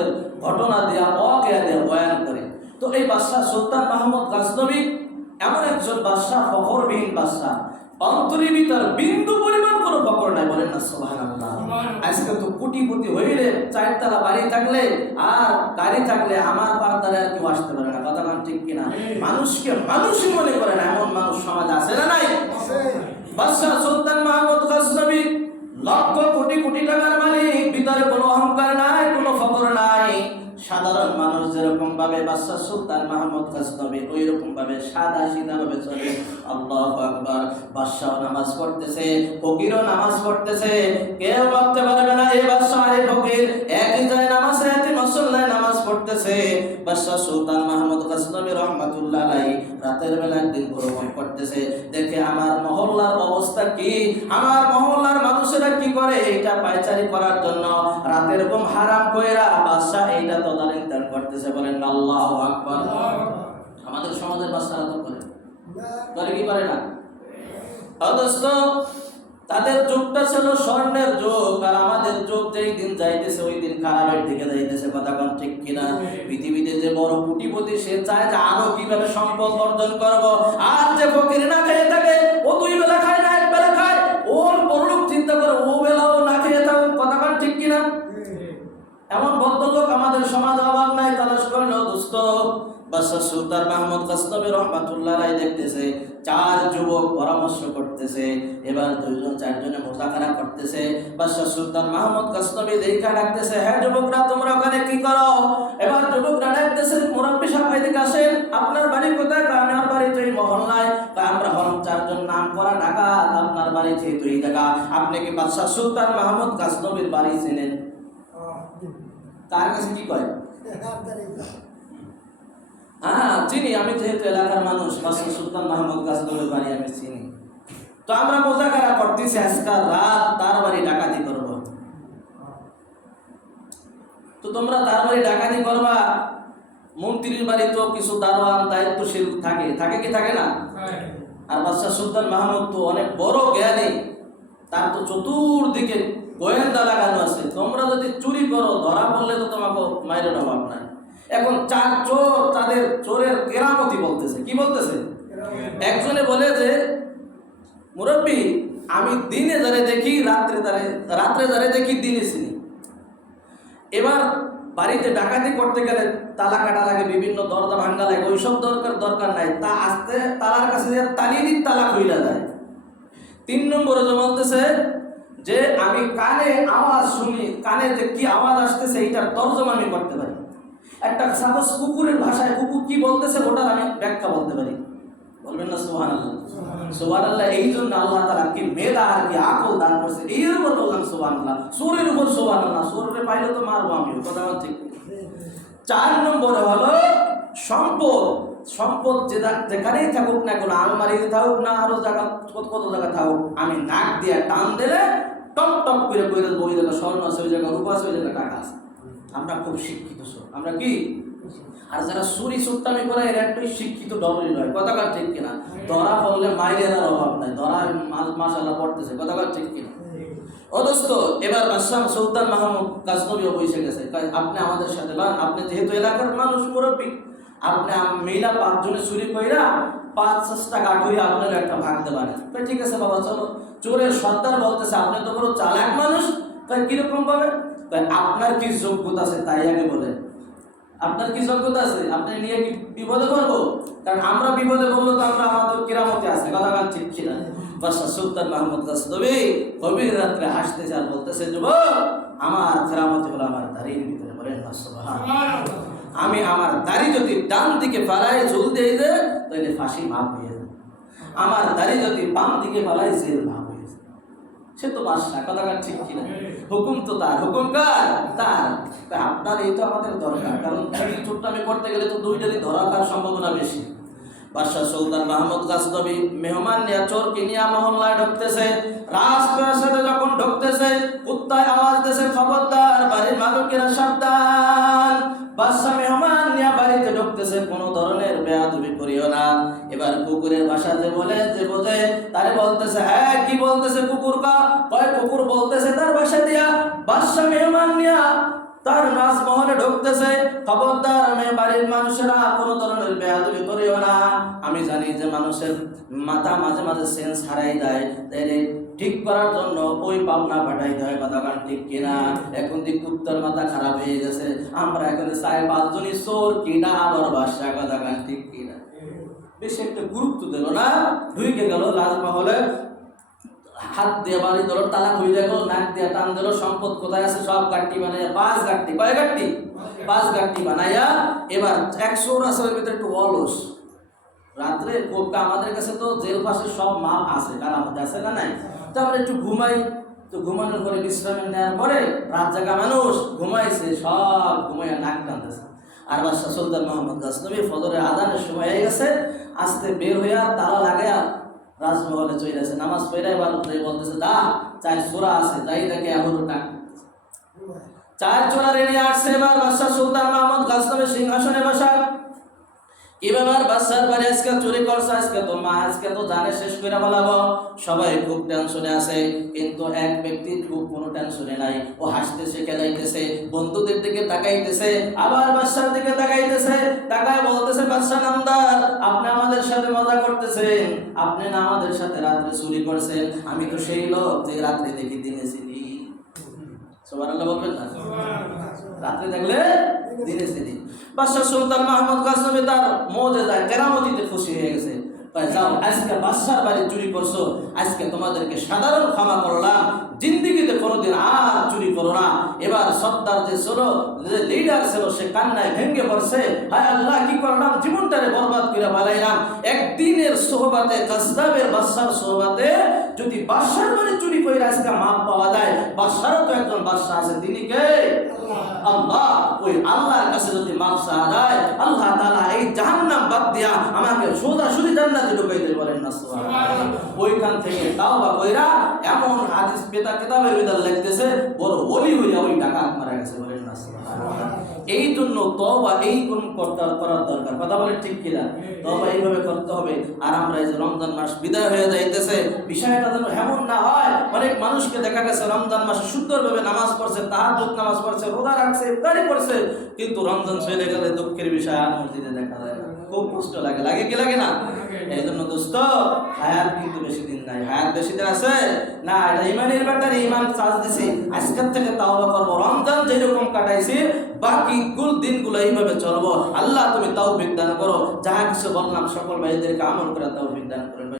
মুসিবতের ঘটনা দেয়া দেয়া বয়ান করে। তো এই বাদশাহ সুলতান মাহমুদ গাজনবী এমন একজন বাদশাহ ফখরবিহীন বাদশাহ। অন্তরের ভিতর বিন্দু পরিমাণ কোনো ফকর নাই বলেন না আজকে তো কোটিপতি হইলে চারতলা বাড়ি থাকলে আর গাড়ি থাকলে আমার পারদারে আর কেউ আসতে পারে না কথা ঠিক কিনা? মানুষকে মানুষই মনে করে না এমন মানুষ সমাজ আছে না নাই? বাদশাহ সুলতান মাহমুদ গাজনবী লক্ষ কোটি কোটি টাকার বাদশাহ সুলতান মাহমুদ গাজনবী ওই রকম ভাবে সাদা সিধা ভাবে চলে। আল্লাহ আকবার। বাদশাহ নামাজ পড়তেছে, ফকিরও নামাজ পড়তেছে। কেউ ভাবতে পারবে না এই বাদশাহ আরে ফকির একই পড়তেছে। বাদশাহ সুলতান মাহমুদ গাজনবী রহমাতুল্লাহ আলাইহি রাতের বেলা একদিন ভ্রমণ করতেছে দেখে আমার মহল্লার অবস্থা কি? আমার মহল্লার মানুষেরা কি করে এটা পায়চারি করার জন্য? রাতের ঘুম হারাম কইরা বাদশাহ এইটা তদানীন্তন করতেছে বলেন আল্লাহু আকবার। আমাদের সমাজের বাদশারা তো করে। করে কি পারে না? তাদের যুগটা ছিল স্বর্ণের যুগ আর আমাদের যুগ যেই দিন যাইতেছে ওই দিন খারাপের দিকে যাইতেছে কথা কোন ঠিক কিনা? পৃথিবীতে যে বড় কোটিপতি সে চায় যে আরও কীভাবে সম্পদ অর্জন করব। আর যে ফকির না খেয়ে থাকে ও দুই বেলা খায় না এক বেলা খায়। ওর বড়লোক চিন্তা করে ও বেলাও না খেয়ে থাক কথা কোন ঠিক কিনা? এমন ভদ্রলোক আমাদের সমাজে অভাব নাই তালাশ করল দুস্থ বাদশাহ সুলতান মাহমুদ কাস্তবী রহমাতুল্লাহ রায় দেখতেছে চার যুবক পরামর্শ করতেছে এবার দুইজন চারজনে মোজাকারা করতেছে। বাদশাহ সুলতান মাহমুদ কাস্তবী দেখা ডাকতেছে হ্যাঁ যুবকরা তোমরা ওখানে কি করো? এবার যুবকরা ডাকতেছে মুরব্বী সাহেব এদিকে আসেন। আপনার বাড়ি কোথায়? আমার বাড়ি তো এই মহল্লায়। কয়, আমরা হলাম চারজন নাম করা ডাকাত আপনার বাড়ি যেহেতু এই জায়গা আপনি কি বাদশাহ সুলতান মাহমুদ গাজনবীর বাড়ি চেনেন? তার কাছে কি কয়? হ্যাঁ চিনি আমি যেহেতু এলাকার মানুষ বাসা সুলতান মাহমুদ গাছগুলোর বাড়ি আমি চিনি। তো আমরা মোজাকারা করতেছি আজকাল রাত তার বাড়ি ডাকাতি করব। তো তোমরা তার বাড়ি ডাকাতি করবা মন্ত্রীর বাড়ি তো কিছু দারোয়ান দায়িত্বশীল থাকে। থাকে কি থাকে না? আর বাদশাহ সুলতান মাহমুদ তো অনেক বড় জ্ঞানী। তার তো চতুর্দিকে গোয়েন্দা লাগানো আছে। তোমরা যদি চুরি করো ধরা পড়লে তো তোমাকে মায়ের অভাব নাই এখন চার চোর তাদের চোরের কেরামতি বলতেছে। কি বলতেছে? একজনে বলে যে মুরব্বী আমি দিনে যারে দেখি রাত্রে তারে রাত্রে যারে দেখি দিনে চিনি। এবার বাড়িতে ডাকাতি করতে গেলে তালা কাটা লাগে বিভিন্ন দরজা ভাঙ্গা লাগে ওইসব দরকার দরকার নাই। তা আসতে তালার কাছে যে তালিয়ে তালা খুইলা যায়। তিন নম্বরে যে বলতেছে যে আমি কানে আওয়াজ শুনি কানে যে কি আওয়াজ আসতেছে এইটার তর্জমা আমি করতে পারি। একটা সাপোজ কুকুরের ভাষায় কুকুর কি বলতেছে ওটার আমি ব্যাখ্যা বলতে পারি। বলবেন না সোহান আল্লাহ সোহান আল্লাহ এই জন্য আল্লাহ তালা কি মেধা আর কি আকল দান করছে? উপর বললাম সোহান আল্লাহ সোরের উপর সোহান আল্লাহ সোরে পাইলে তো মারবো আমি কথা আমার ঠিক। চার নম্বরে হলো সম্পদ। সম্পদ যে যেখানেই থাকুক না কোনো আলমারিতে থাকুক না আরও জায়গা কত কত জায়গা থাকুক আমি নাক দিয়ে টান দিলে টপ টপ করে ওই জায়গা স্বর্ণ আছে ওই জায়গা রূপা আছে ওই জায়গা টাকা আছে। আমরা খুব শিক্ষিত সব। আমরা কি? আর যারা চুরি সুত্তামি করে এরা একটু শিক্ষিত ডবলি নয়। কথাকার ঠিক কিনা? ধরা পড়লে মাইরের আর অভাব নাই। ধরা মাসাল্লাহ পড়তেছে। কথাকার ঠিক কিনা? অদস্ত এবার বাদশাহ সুলতান মাহমুদ গাজনবীও বসে গেছে। আপনি আমাদের সাথে লন আপনি যেহেতু এলাকার মানুষ মুরব্বী আপনি মেয়েরা পাঁচজনে চুরি কইরা পাঁচ পাঁচটা গাঠুরি আপনার একটা দেবেন। কয়, ঠিক আছে বাবা চলো। চোরের সর্দার বলতেছে আপনি তো বড় চালাক মানুষ কয় কীরকম পাবে কয়, আপনার কি যোগ্যতা আছে তাই আগে বলেন। আপনার কি যোগ্যতা আছে? আপনি নিয়ে কি বিপদে পড়ব? কারণ আমরা বিপদে পড়ব তো আমরা আমাদের কিরামতে আছে কথা গান ঠিক কিনা? বাদশাহ সুলতান মাহমুদ গাছদবি গভীর রাত্রে হাসতেছে আর বলতেছে যুবক আমার কেরামতি হলো আমার দাড়ির ভিতরে বলেন আমি আমার দাড়ি যদি ডান দিকে ফালাই ঝুল দিয়ে দে তাহলে ফাঁসি মাপ হয়ে যাবে। আমার দাড়ি যদি বাম দিকে ফালাই জেল মাপ সে তো বাদশাহ কথা গান ঠিক কিনা? হুকুম তো তার, হুকুম কার? তার। আপনার এই তো আমাদের দরকার, কারণ চুট্টামি করতে গেলে তো দুইটারই ধরা তার সম্ভাবনা বেশি। বাদশাহ সুলতান মাহমুদ গাছদবি মেহমান নিয়ে চোর নিয়ে মহল্লায় ঢুকতেছে। রাজপ্রাসাদে যখন ঢুকতেছে, কুত্তায় আওয়াজ দিতেছে, খবরদার, বাড়ির মালিকেরা সাবধান। কুকুরের ভাষা যে বলে, যে বোঝে, তারে বলতেছে হ্যাঁ কি বলতেছে কুকুর কা কয়, কুকুর বলতেছে, তার ভাষা দিয়া বাদশাহ মেহমান নিয়া তার রাজমহলে ঢুকতে বলতেছে খবরদার মেয়ে বাড়ির মানুষেরা, কোনো ধরনের বেয়াদবি করিও না। আমি জানি যে মানুষের মাথা মাঝে মাঝে সেন্স হারাই দেয়। তাই ঠিক করার জন্য ওই পাবনা পাঠাইতে হয় কথা কান ঠিক কিনা? এখন দি কুত্তার মাথা খারাপ হয়ে গেছে। আমরা এখন চাই পাঁচজনই চোর কিনা, আবার বাসা কথা কান ঠিক কিনা? বেশি একটা গুরুত্ব দিল না, ঢুকে গেল লাজমহলে হাত দিয়ে বাড়ি দিল তালা খুলে গেল, নাক দিয়ে টান দিল, সম্পদ কোথায় আছে? সব গাঠটি বানাইয়া, পাঁচ গাঠটি কয় গাঠটি পাঁচ গাঠটি বানাইয়া, এবার একশো আছে ভিতরে একটু অলস। রাত্রে কোপটা আমাদের কাছে তো জেল পাশে সব মাপ আছে কারণ আমাদের আছে না নাই? তারপরে একটু ঘুমাই। তো ঘুমানোর পরে বিশ্রাম নেওয়ার পরে রাত জাগা মানুষ ঘুমাইছে, সব ঘুমাইয়া নাক টানতেছে। আর বাদশাহ সুলতান মোহাম্মদ গাছনবী ফজরের আদানের সময় হয়ে গেছে, আস্তে বের হইয়া তালা আর রাজমহলে চলে আসে নামাজ পেরাই এবার বলতেছে, দা চাই সোরা আছে তাই দেখে এখনও ডাক চার চোরা রেডি আসছে এবার বাদশাহ সুলতান মোহাম্মদ গাছনবী সিংহাসনে বসা। আজকে চুরি করছে? আজকে তো মা, আজকে তো জানে শেষ করে বলাবো সবাই খুব টেনশনে আছে, কিন্তু এক ব্যক্তি খুব কোনো টেনশনে নাই। ও হাসতেছে বন্ধুদের দিকে তাকাইতেছে, আবার বাচ্চার দিকে তাকাইতেছে, তাকায় বলতেছে, বাচ্চা নামদার, আপনি আমাদের সাথে মজা করতেছেন। আপনি না আমাদের সাথে রাত্রে চুরি করছেন। আমি তো সেই লোক যে রাত্রে দেখি দিনে ছিলি বাদশার বাড়ি চুরি করছ। আজকে তোমাদেরকে সাধারণ ক্ষমা করলাম। জিন্দিগিতে কোনোদিন আর চুরি করো না। এবার সর্দার যে ছিল লিডার ছিল, সে কান্নায় ভেঙে পড়ছে। হায় আল্লাহ, কি করলাম? জীবনটারে বরবাদ করে বালাইলাম একদিনের সোহবাতে কাসদাবের বাদশার সোহবাতে যদি বাদশার বাড়ি চুরি করে আজকে মাপ বাদশারও তো একজন বাদশা আছে তিনি কে? আল্লাহ। ওই আল্লাহর কাছে যদি মাপ চাওয়া আল্লাহ তাআলা এই জাহান্নাম বাদ দিয়া আমাকে সোজা জান্নাতে ঢুকাইতে বলেন না সুবহানাল্লাহ। ওইখান থেকে তাওবা কইরা এমন হাদিস পেতা কিতাবের ভিতর লিখতেছে বড় ওলি হইয়া ওই ডাকাত মারা গেছে বলেন না এই জন্য তওবা এই কোন করতে করার দরকার কথা বলে ঠিক কিনা? তওবা এইভাবে করতে হবে আর আমরা এই যে রমজান মাস বিদায় হয়ে যাইতেছে বিষয়টা যেন এমন না হয় মানুষকে দেখা গেছে রমজান মাসে সুন্দরভাবে নামাজ পড়ছে, তাহাজ্জুদ নামাজ পড়ছে, রোজা রাখছে ইফতারি করছে কিন্তু রমজান চলে গেলে দুঃখের বিষয় আর মসজিদে দেখা যায় খুব কষ্ট লাগে। লাগে কি লাগে না? এই জন্য দোস্ত, হায়াত কিন্তু বেশি দিন নাই। হায়াত বেশি দিন আছে? না, এটা ইমানের ব্যাপারে ইমান চার্জ দিছি। আজকের থেকে তাওবা করব। রমজান যেরকম কাটাইছি, বাকি কুল দিনগুলো এইভাবে চলবো। আল্লাহ তুমি তাও দান করো। যাহা কিছু বললাম, সকল ভাইদেরকে আমল করে তাও দান করেন।